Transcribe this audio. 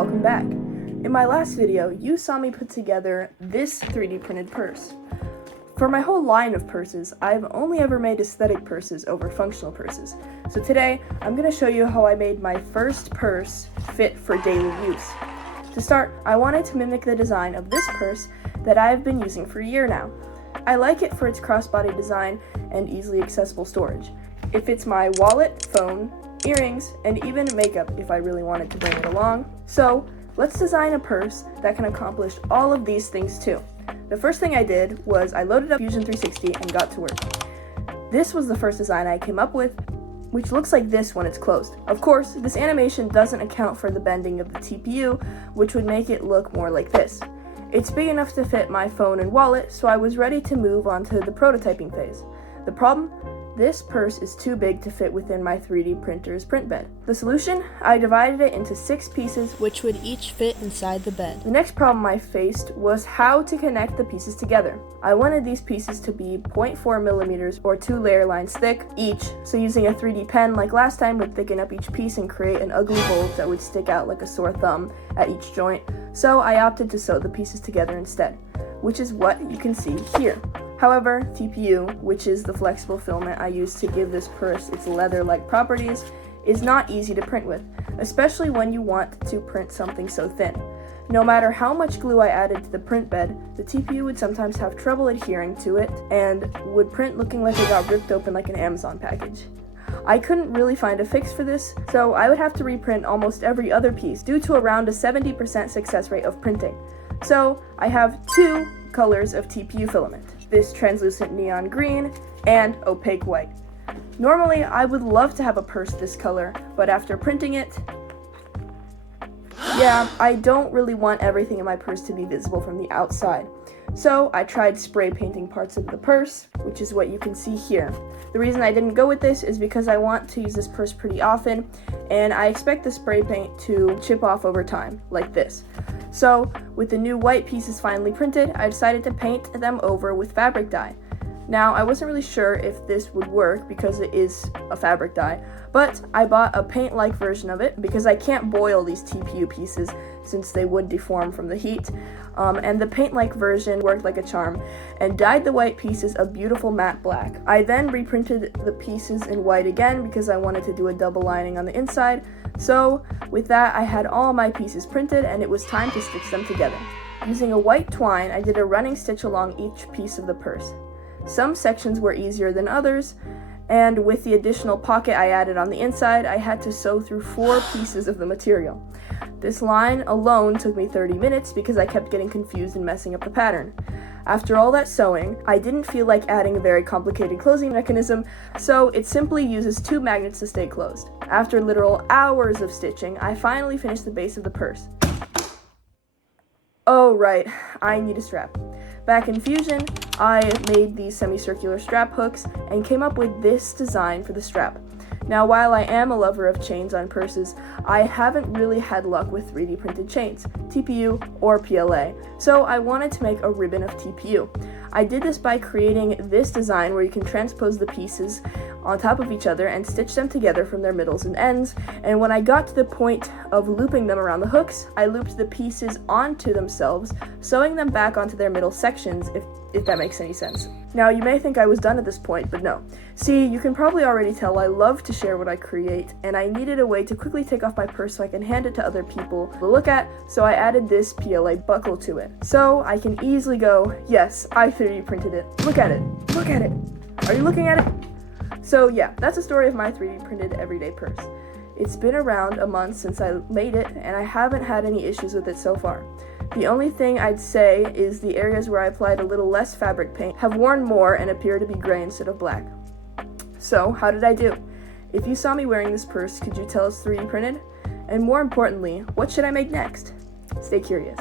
welcome back. In my last video, you saw me put together this 3D printed purse. For my whole line of purses, I've only ever made aesthetic purses over functional purses. So today, I'm going to show you how I made my first purse fit for daily use. To start, I wanted to mimic the design of this purse that I have been using for a year now. I like it for its crossbody design and easily accessible storage. It fits my wallet, phone, earrings, and even makeup if I really wanted to bring it along. So let's design a purse that can accomplish all of these things too. The first thing I did was I loaded up Fusion 360 and got to work. This was the first design I came up with, which looks like this when it's closed. Of course, this animation doesn't account for the bending of the TPU, which would make it look more like this. It's big enough to fit my phone and wallet, so I was ready to move on to the prototyping phase. The problem? This purse is too big to fit within my 3D printer's print bed. The solution? I divided it into 6 pieces, which would each fit inside the bed. The next problem I faced was how to connect the pieces together. I wanted these pieces to be 0.4 millimeters or 2 layer lines thick each, so using a 3D pen like last time would thicken up each piece and create an ugly bulge that would stick out like a sore thumb at each joint, so I opted to sew the pieces together instead, which is what you can see here. However, TPU, which is the flexible filament I use to give this purse its leather-like properties, is not easy to print with, especially when you want to print something so thin. No matter how much glue I added to the print bed, the TPU would sometimes have trouble adhering to it and would print looking like it got ripped open like an Amazon package. I couldn't really find a fix for this, so I would have to reprint almost every other piece due to around a 70% success rate of printing. So I have 2 colors of TPU filament. This translucent neon green and opaque white. Normally, I would love to have a purse this color, but after printing it, I don't really want everything in my purse to be visible from the outside. So I tried spray painting parts of the purse, which is what you can see here. The reason I didn't go with this is because I want to use this purse pretty often, and I expect the spray paint to chip off over time, like this. So, with the new white pieces finally printed, I decided to paint them over with fabric dye. Now, I wasn't really sure if this would work because it is a fabric dye, but I bought a paint-like version of it because I can't boil these TPU pieces since they would deform from the heat, and the paint-like version worked like a charm and dyed the white pieces a beautiful matte black. I then reprinted the pieces in white again because I wanted to do a double lining on the inside. So with that, I had all my pieces printed and it was time to stitch them together. Using a white twine, I did a running stitch along each piece of the purse. Some sections were easier than others, and with the additional pocket I added on the inside, I had to sew through 4 pieces of the material. This line alone took me 30 minutes because I kept getting confused and messing up the pattern. After all that sewing, I didn't feel like adding a very complicated closing mechanism, so it simply uses 2 magnets to stay closed. After literal hours of stitching, I finally finished the base of the purse. Oh right, I need a strap. Back in Fusion, I made these semicircular strap hooks and came up with this design for the strap. Now, while I am a lover of chains on purses, I haven't really had luck with 3D printed chains, TPU or PLA, so I wanted to make a ribbon of TPU. I did this by creating this design where you can transpose the pieces on top of each other and stitch them together from their middles and ends, and when I got to the point of looping them around the hooks, I looped the pieces onto themselves, sewing them back onto their middle sections, if that makes any sense. Now, you may think I was done at this point, but no. See, you can probably already tell I love to share what I create, and I needed a way to quickly take off my purse so I can hand it to other people to look at, so I added this PLA buckle to it. So I can easily go, yes, I 3D printed it. Look at it. Look at it. Are you looking at it? So yeah, that's the story of my 3D printed everyday purse. It's been around a month since I made it, and I haven't had any issues with it so far. The only thing I'd say is the areas where I applied a little less fabric paint have worn more and appear to be gray instead of black. So, how did I do? If you saw me wearing this purse, could you tell it's 3D printed? And more importantly, what should I make next? Stay curious.